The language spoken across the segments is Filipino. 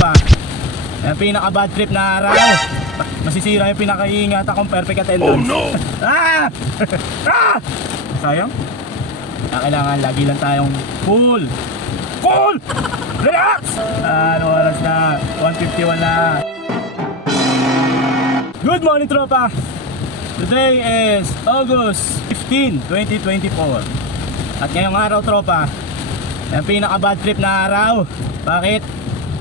tropa. Yung pinaka bad trip na araw. Masisira yung pinaka-iingat akong perfect attendance. Oh no! ah! ah! Sayang. Kaya kailangan lagi lang tayong cool. Cool! Relax! Ah, ano oras na? 151 na. Good morning, tropa! Today is August 15, 2024. At ngayong araw, tropa, yung pinaka bad trip na araw. Bakit?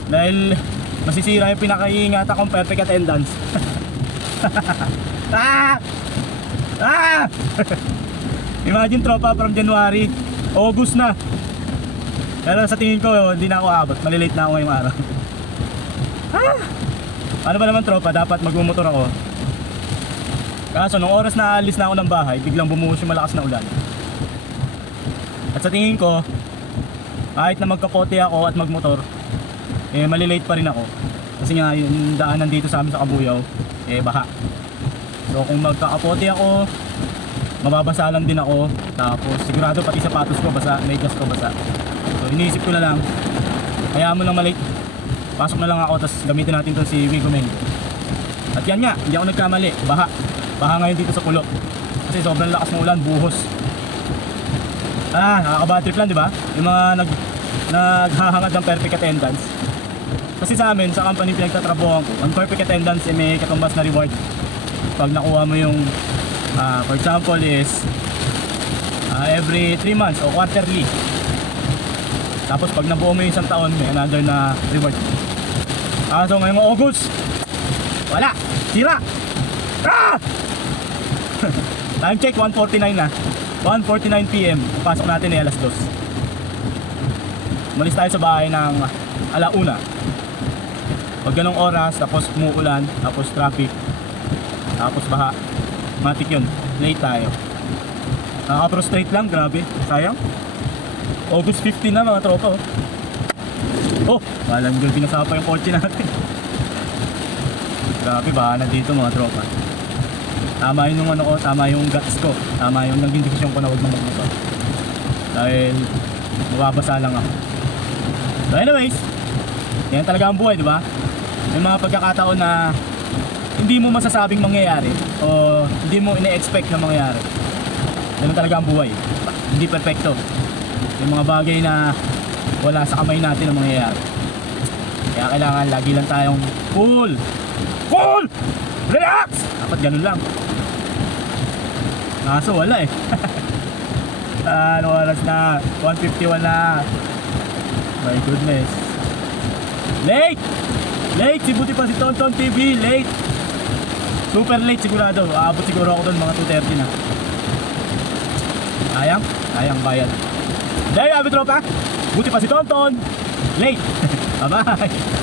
Dahil masisira yung pinaka-iingat akong perfect attendance. ah! Ah! Imagine tropa from January, August na. Pero sa tingin ko, hindi na ako abot. Malilate na ako ngayong araw. ah! Ano ba naman tropa, dapat magmumotor ako. Kaso nung oras na alis na ako ng bahay, biglang bumuhos yung malakas na ulan. At sa tingin ko, kahit na magkapote ako at magmotor, eh malilate pa rin ako. Kasi nga yung daanan dito sa amin sa Kabuyaw, eh baha. So kung magkakapote ako, mababasa lang din ako. Tapos sigurado pati sapatos ko basa, medyas ko basa. So iniisip ko na lang, kaya mo lang malate. Pasok na lang ako, tapos gamitin natin to si Wigo Men. At yan nga, hindi ako nagkamali, baha. Baha ngayon dito sa kulo. Kasi sobrang lakas ng ulan, buhos. Ah, nakaka-bad trip lang, di ba? Yung mga nag naghahangad ng perfect attendance. Kasi sa amin, sa company pinagtatrabuhan ko, ang perfect attendance ay may katumbas na reward. Pag nakuha mo yung, ah, for example is, ah, every 3 months o quarterly. Tapos pag nabuo mo yung isang taon, may another na reward. Ah, so ngayong August, wala, sira. Ah! Time check, 1.49 na. 1.49 p.m. Pasok natin ay alas 2. Umalis tayo sa bahay ng alauna. Pag ganong oras, tapos umuulan, tapos traffic, tapos baha. Matik yun. Late tayo. Nakaka-frustrate lang, grabe. Sayang. August 15 na mga tropa. Oh, oh walang girl pinasapa yung kotse natin. grabe, baha na dito mga tropa. Tama yung ano ko, tama yung guts ko. Tama yung naging desisyon ko na huwag na magmotor. Dahil mababasa lang ako. So anyways, yan talaga ang buhay, di ba? May mga pagkakataon na hindi mo masasabing mangyayari o hindi mo ine-expect na mangyayari. Ganun talaga ang buhay. Hindi perfecto. Yung mga bagay na wala sa kamay natin ang mangyayari. Kaya kailangan lagi lang tayong cool. Cool! Relax! Dapat ganun lang. Kaso wala eh. Ano oras na? 151 na. My goodness. Late! Late! Si buti pa si Tonton TV. Late! Super late sigurado. Aabot siguro ako doon mga 2.30 na. Sayang. Sayang bayad. Dahil abi tropa. Buti pa si Tonton. Late. Bye-bye.